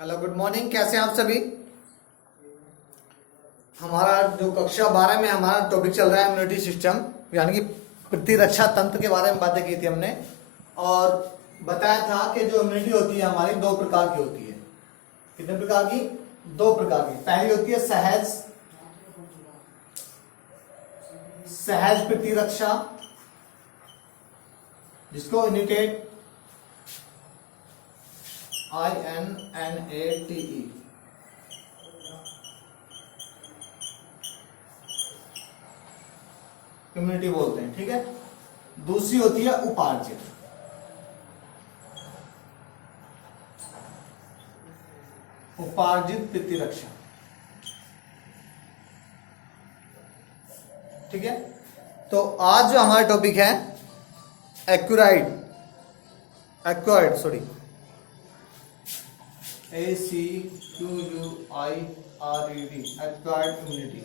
Hello, good morning. कैसे हैं आप सभी। हमारा जो कक्षा 12 में हमारा टॉपिक चल रहा है इम्यूनिटी सिस्टम, यानी कि प्रतिरक्षा तंत्र के बारे में बातें की थी हमने और बताया था कि जो इम्यूनिटी होती है हमारी दो प्रकार की होती है। कितने प्रकार की? दो प्रकार की। पहली होती है सहज प्रतिरक्षा, जिसको इनिटेट INNATE इम्यूनिटी बोलते हैं। ठीक है। दूसरी होती है उपार्जित। उपार्जित प्रतिरक्षा। ठीक है। तो आज जो हमारा टॉपिक है एक्वायर्ड ACQUIRED एक्वायर्ड इम्यूनिटी।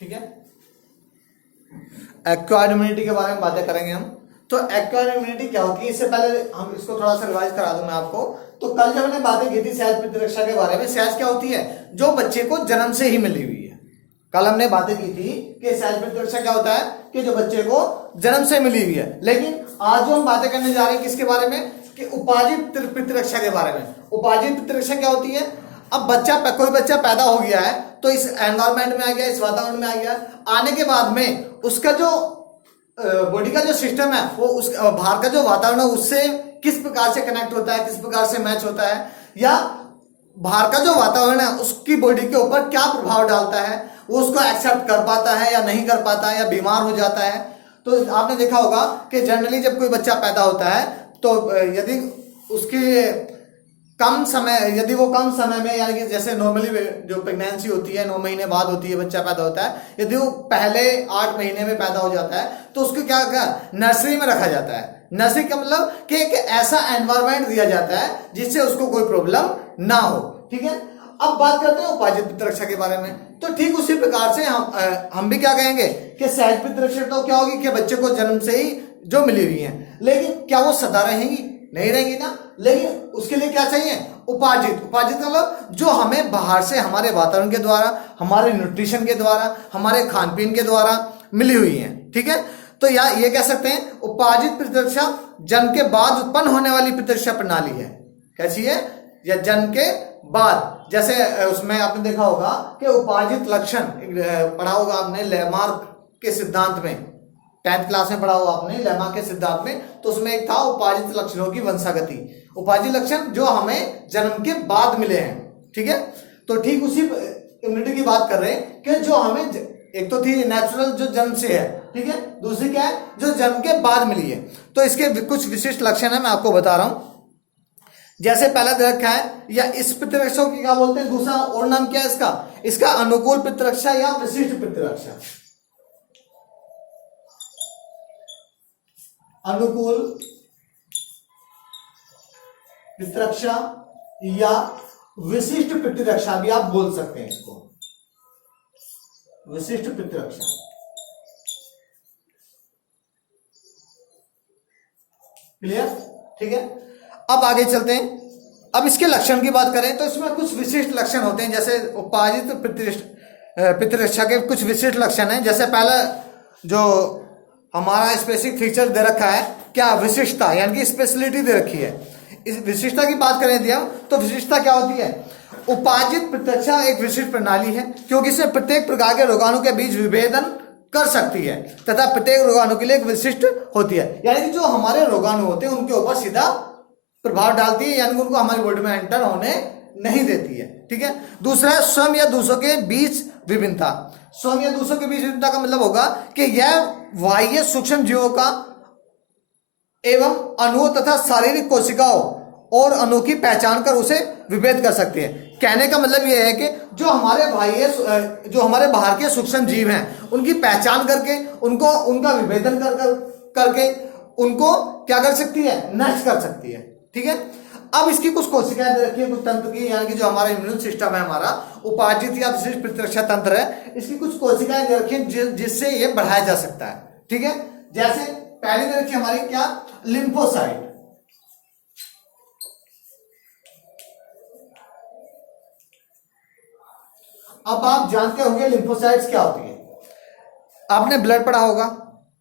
ठीक है। एक्वायर्ड इम्यूनिटी के बारे में बातें करेंगे हम। तो एक्वायर्ड इम्यूनिटी क्या होती है, इससे पहले हम इसको थोड़ा सा रिवाइज करा दूं मैं आपको। तो कल जब हमने बातें की थी सहज प्रतिरक्षा के बारे में, सहज क्या होती है? जो बच्चे को जन्म से ही मिली हुई है। कल हमने बातें की थी कि सहज प्रतिरक्षा क्या होता है कि जो बच्चे को जन्म से मिली हुई है। लेकिन आज जो हम बातें करने जा रहे हैं किसके बारे में? कि उपार्जित प्रतिरक्षा के बारे में। उपार्जित प्रतिरक्षा क्या होती है? अब कोई बच्चा पैदा हो गया है तो इस एनवायरमेंट में आ गया, इस वातावरण में आ गया। आने के बाद में उसका जो बॉडी का जो सिस्टम है वो उस बाहर का जो वातावरण है उससे किस प्रकार से कनेक्ट होता है, किस प्रकार से मैच होता है, या बाहर का जो वातावरण है उसकी बॉडी के ऊपर क्या प्रभाव डालता है, वो उसको एक्सेप्ट कर पाता है या नहीं कर पाता है, या बीमार हो जाता है। तो आपने देखा होगा कि जनरली जब कोई बच्चा पैदा होता है तो यदि यदि वो कम समय में, यानी कि जैसे नॉर्मली जो प्रेगनेंसी होती है 9 महीने बाद होती है, बच्चा पैदा होता है, यदि वो पहले 8 महीने में पैदा हो जाता है तो उसको क्या नर्सरी में रखा जाता है। नर्सरी का मतलब कि एक ऐसा एनवायरनमेंट दिया जाता है जिससे उसको कोई प्रॉब्लम ना हो। ठीक है। अब बात करते हैं उपार्जित प्रतिरक्षा के बारे में। तो ठीक उसी प्रकार से हम भी क्या कहेंगे कि सहज प्रतिरक्षा तो क्या होगी कि बच्चे को जन्म से ही जो मिली हुई है, लेकिन क्या वो सदा रहेंगी? नहीं रहेंगी ना। लेकिन उसके लिए क्या चाहिए? उपार्जित मतलब जो हमें बाहर से, हमारे वातावरण के द्वारा, हमारे न्यूट्रिशन के द्वारा, हमारे खान पीन के द्वारा मिली हुई है। ठीक है। तो या ये कह सकते हैं उपार्जित प्रतिरक्षा जन्म के बाद उत्पन्न होने वाली प्रतिरक्षा प्रणाली है। कैसी है? या जन्म के बाद, जैसे उसमें आपने देखा होगा कि उपार्जित लक्षण पढ़ा होगा आपने लेमार्क के सिद्धांत में, 10th क्लास में पढ़ा होगा आपने लेमार्क के सिद्धांत में। तो उसमें एक था उपार्जित लक्षणों की वंशागति। उपार्जित लक्षण जो हमें जन्म के बाद मिले हैं। ठीक है। तो ठीक उसी इम्यूनिटी की बात कर रहे हैं कि जो हमें एक तो थी नेचुरल जो जन्म से है, ठीक है, दूसरी क्या है जो जन्म के बाद मिली है। तो इसके कुछ विशिष्ट लक्षण है, मैं आपको बता रहा हूं। जैसे पहला दे रखा है, या इस प्रतिरक्षा की क्या बोलते हैं, दूसरा और नाम क्या है इसका अनुकूल प्रतिरक्षा या विशिष्ट प्रतिरक्षा। अनुकूल प्रतिरक्षा या विशिष्ट प्रतिरक्षा भी आप बोल सकते हैं इसको, विशिष्ट प्रतिरक्षा। क्लियर? ठीक है। अब आगे चलते हैं। अब इसके लक्षण की बात करें तो इसमें कुछ विशिष्ट लक्षण होते हैं। जैसे उपार्जित प्रतिरक्षा के कुछ विशिष्ट लक्षण हैं। जैसे पहला जो हमारा स्पेसिफिक फीचर दे रखा है, क्या? विशिष्टता, यानी कि स्पेशलिटी दे रखी है। इस विशिष्टता की बात करें यदि हम, तो विशिष्टता क्या होती है? उपार्जित प्रतिरक्षा एक विशिष्ट प्रणाली है क्योंकि इसे प्रत्येक प्रकार के रोगाणु के बीच विभेदन कर सकती है तथा प्रत्येक रोगाणु के लिए एक विशिष्ट होती है। यानी कि जो हमारे रोगाणु होते हैं उनके ऊपर सीधा प्रभाव डालती है, यानी कि उनको हमारी बॉडी में एंटर होने नहीं देती है। ठीक है। दूसरा है स्वयं या दूसरों के बीच विभिन्नता। स्वयं या दूसरों के बीच विभिन्नता का मतलब होगा कि यह बाह्य सूक्ष्म जीवों का एवं अणुओं तथा शारीरिक कोशिकाओं और अणु की पहचान कर उसे विभेद कर सकती है। कहने का मतलब यह है कि जो हमारे बाहर के सूक्ष्म जीव हैं उनकी पहचान करके उनका विभेदन करके उनको क्या कर सकती है? नष्ट कर सकती है। ठीक है। अब इसकी कुछ कोशिकाएं दे रखी है, कुछ तंत्र की, यानी कि जो हमारा इम्यून सिस्टम है, हमारा उपार्जित या विशिष्ट प्रतिरक्षा तंत्र है, इसकी कुछ कोशिकाएं दे रखी है जिससे ये बढ़ाया जा सकता है। ठीक है। जैसे पहली दे रखी हमारी क्या? लिम्फोसाइट। अब आप जानते होंगे लिम्फोसाइट्स क्या होती है। आपने ब्लड पढ़ा होगा,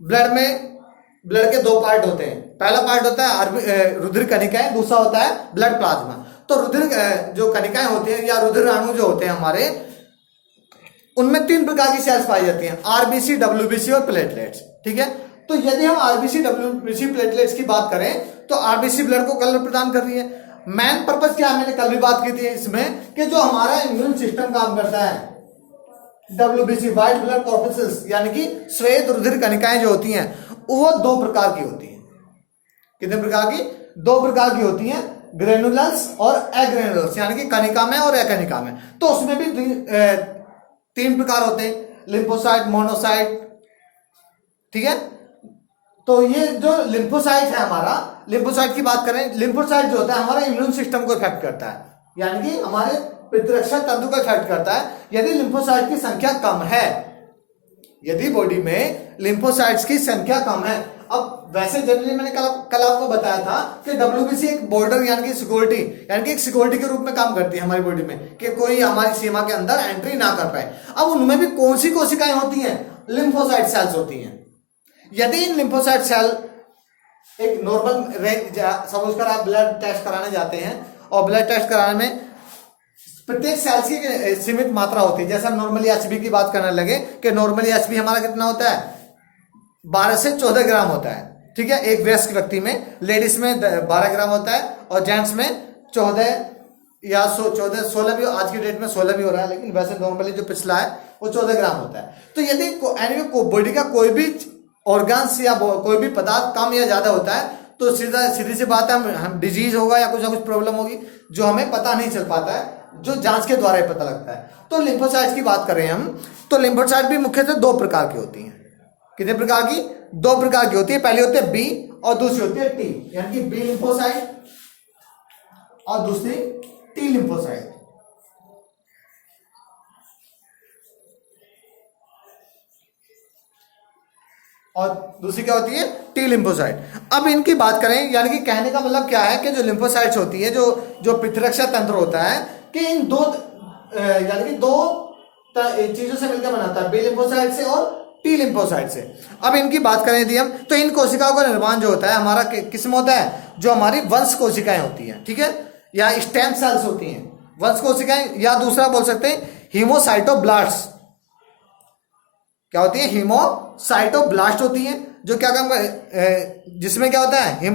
ब्लड के दो पार्ट होते हैं। पहला पार्ट होता है रुधिर कणिकाएं, दूसरा होता है ब्लड प्लाज्मा। तो रुधिर जो कणिकाएं होती हैं या रुधिर अणु जो होते हैं हमारे, उनमें तीन प्रकार की सेल्स पाई जाती हैं, आरबीसी, डब्ल्यूबीसी और प्लेटलेट्स। ठीक है, तो यदि हम आरबीसी, डब्ल्यूबीसी, प्लेटलेट्स की बात करें तो आरबीसी ब्लड को कलर प्रदान कर रही है। मेन पर्पस क्या है, मैंने कल भी बात की थी इसमें, कि जो हमारा इम्यून सिस्टम काम करता है, डब्ल्यूबीसी व्हाइट ब्लड कॉर्पसेल्स यानी कि श्वेत रुधिर कणिकाएं जो होती हैं वो दो प्रकार की होती हैं। कितने प्रकार की? दो प्रकार की होती हैं, ग्रेनुलस और एग्रेनुलस, यानी कि कणिका में और एकणिका में। तो उसमें भी तीन प्रकार होते हैं, लिम्फोसाइट, मोनोसाइट। ठीक है, तो ये जो लिम्फोसाइट है हमारा, लिम्फोसाइट की बात करें, लिम्फोसाइट जो होता है हमारा इम्यून सिस्टम को इफेक्ट करता है, यानी कि हमारे प्रतिरक्षा तंत्र को इफेक्ट करता है। यदि लिम्फोसाइट की संख्या कम है, यदि बॉडी में लिम्फोसाइट्स की संख्या कम है, अब वैसे जनरली मैंने कल आपको बताया था कि डब्ल्यूबीसी एक बॉर्डर यानी कि सिक्योरिटी, यानी कि एक सिक्योरिटी के रूप में काम करती है हमारी बॉडी में, कि कोई हमारी सीमा के अंदर एंट्री ना कर पाए। अब उनमें भी कौन सी कोशिकाएं होती हैं? लिम्फोसाइट सेल्स होती हैं। यदि इन लिम्फोसाइट सेल एक नॉर्मल रेंज, सपोज कर आप ब्लड टेस्ट कराने जाते हैं और ब्लड टेस्ट कराने में प्रत्येक सेल्स की सीमित मात्रा होती है। जैसे हम नॉर्मली एचबी की बात करने लगे कि नॉर्मली एचबी हमारा कितना होता है, 12 से 14 ग्राम होता है। ठीक है, एक वयस्क व्यक्ति में, लेडीज में 12 ग्राम होता है और जेंट्स में 14 या 16 भी, आज की डेट में 16 भी हो रहा है, लेकिन वैसे नॉर्मली जो पिछला है वो 14 ग्राम होता है। तो यदि बॉडी का कोई भी ऑर्गन्स या कोई भी पदार्थ कम या ज्यादा होता है तो सीधी सी बात है, हम डिजीज होगा या कुछ ना कुछ प्रॉब्लम होगी जो हमें पता नहीं चल पाता है, जो जांच के द्वारा ही पता लगता है। तो लिम्फोसाइट्स की बात करें हम, तो लिम्फोसाइट भी मुख्यतः दो प्रकार की होती हैं। कितने प्रकार की? दो प्रकार की होती है। पहली होती है बी और दूसरी होती है टी, यानी कि बी लिम्फोसाइट और दूसरी टी लिम्फोसाइट। और दूसरी क्या होती है? T lymphocyte. अब इनकी बात करें, यानी कि कहने का मतलब क्या है कि जो लिम्फोसाइट्स होती है, जो प्रतिरक्षा तंत्र होता है, कि इन दो यानी कि दो चीजों से मिलकर बनाता है, बी लिम्फोसाइट से और टी लिम्फोसाइट से। अब इनकी बात करें यदि हम, तो इन कोशिकाओं का निर्माण जो होता है हमारा किसमें होता है? जो हमारी वंश कोशिकाएं होती हैं, ठीक है, या स्टेम सेल्स होती हैं, वंश कोशिकाएं, या दूसरा बोल सकते हैं हीमोसाइटोब्लास्ट। क्या होती है? हीमोसाइटोब्लास्ट होती हैं, जो क्या काम जिसमें क्या होता है,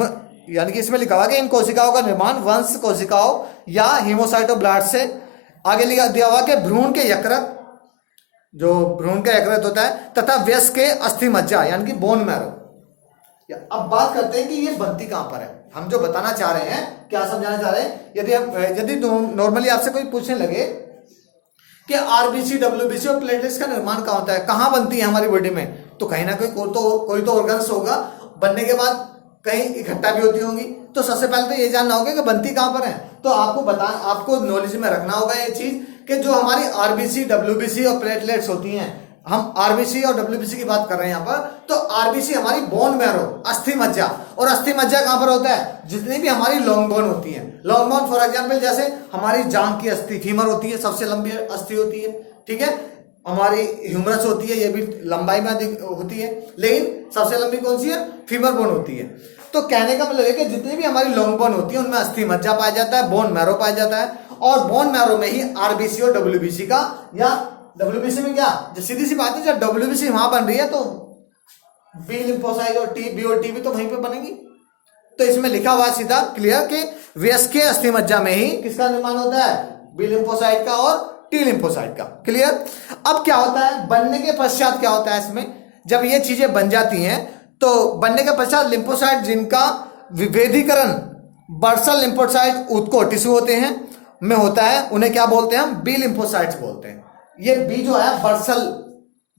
यानी कि इसमें लिखा हुआ कि इन कोशिकाओं का निर्माण वंश कोशिकाओं या हीमोसाइटोब्लास्ट से। आगे लिखा दिया हुआ कि भ्रूण के यकृत, जो भ्रूण का यकृत होता है, तथा वयस्क के अस्थि मज्जा यानी कि बोन मैरो। अब बात करते हैं कि ये बनती कहां पर है। हम जो बताना चाह रहे हैं, क्या समझाना चाह रहे हैं, यदि नॉर्मली आपसे कोई पूछने लगे कि आरबीसी, डब्ल्यूबीसी और प्लेटलेट्स का निर्माण कहां होता है, कहां बनती है हमारी बॉडी में, तो कहीं ना कोई तो ऑर्गन्स होगा, बनने के बाद कहीं इकट्ठा भी होती होंगी। तो सबसे पहले तो ये जानना होगा कि बनती कहां पर है। तो आपको नॉलेज में रखना होगा ये चीज कि जो हमारी आरबीसी, डब्ल्यूबीसी और प्लेटलेट्स होती हैं, हम आरबीसी और डब्ल्यूबीसी की बात कर रहे हैं यहाँ पर, तो आरबीसी हमारी बोन मैरो, अस्थि मज्जा, और अस्थि मज्जा कहां पर होता है? जितनी भी हमारी लॉन्ग बोन होती है, लॉन्ग बोन फॉर एग्जांपल जैसे हमारी जांघ की अस्थि, फीमर होती है, सबसे लंबी अस्थि होती है। ठीक है, हमारी ह्यूमरस होती है, ये भी लंबाई में अधिक होती है, लेकिन सबसे लंबी कौन सी है? फीमर बोन होती है। तो कहने का मतलब है कि जितनी भी हमारी लॉन्ग बोन होती है उनमें अस्थि मज्जा पाया जाता है, बोन मैरो पाया जाता है, और बोन मैरो में ही आरबीसी और डब्ल्यूबीसी का, या डब्ल्यूबीसी में क्या, सीधी सी बात है, जब डब्ल्यूबीसी वहां बन रही है तो बी लिम्फोसाइट और टी, बी और टी भी तो वहीं पे बनेंगी। तो इसमें लिखा हुआ सीधा क्लियर कि वयस्क के अस्थि मज्जा में ही किसका निर्माण होता है? बी लिम्फोसाइट का और टी लिम्फोसाइट का। क्लियर? अब क्या होता है बनने के पश्चात, क्या होता है इसमें, जब ये चीजें बन जाती हैं तो बनने के पश्चात लिम्फोसाइट जिनका विभेदीकरण बर्सल लिम्फोसाइट ऊतकों टिश्यू होते हैं में होता है, उन्हें क्या बोलते हैं? हम बी लिम्फोसाइट्स बोलते हैं। ये बी जो है बर्सल,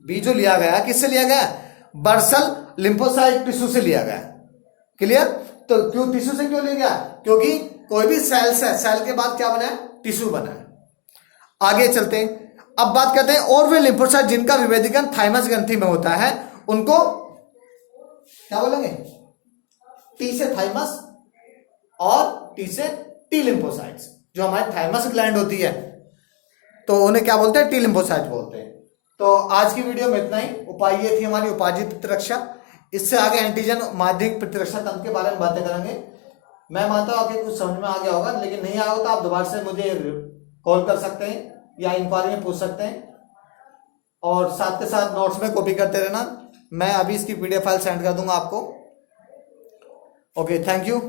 बी जो लिया गया किससे लिया गया? बर्सल लिम्फोसाइट टिश्यू से लिया गया। क्लियर? तो क्यों टिश्यू से क्यों लिया गया? क्योंकि कोई भी सेल्स है, सेल के बाद क्या बना है? टिश्यू बना है। आगे चलते हैं, अब बात करते हैं और वे लिम्फोसाइट जिनका विभेदीकरण थाइमस ग्रंथि में होता है, उनको क्या बोलेंगे? टी से थाइमस और टी से टी लिम्फोसाइट्स, जो हमारी थाइमस ग्लैंड होती है तो उन्हें क्या बोलते हैं, टी लिम्फोसाइट बोलते हैं। तो आज की वीडियो में इतना ही। उपाय ये थी हमारी उपाजित प्रतिरक्षा। इससे आगे एंटीजन माध्यमिक प्रतिरक्षा तंत्र के बारे में बातें करेंगे। मैं मानता हूँ आपके कुछ समझ में आ गया होगा, लेकिन नहीं आया हो तो आप दोबारा से मुझे कॉल कर सकते हैं या इंक्वायरी में पूछ सकते हैं, और साथ के साथ नोट्स में कॉपी करते रहना। मैं अभी इसकी PDF फाइल सेंड कर दूंगा आपको। Okay, thank you.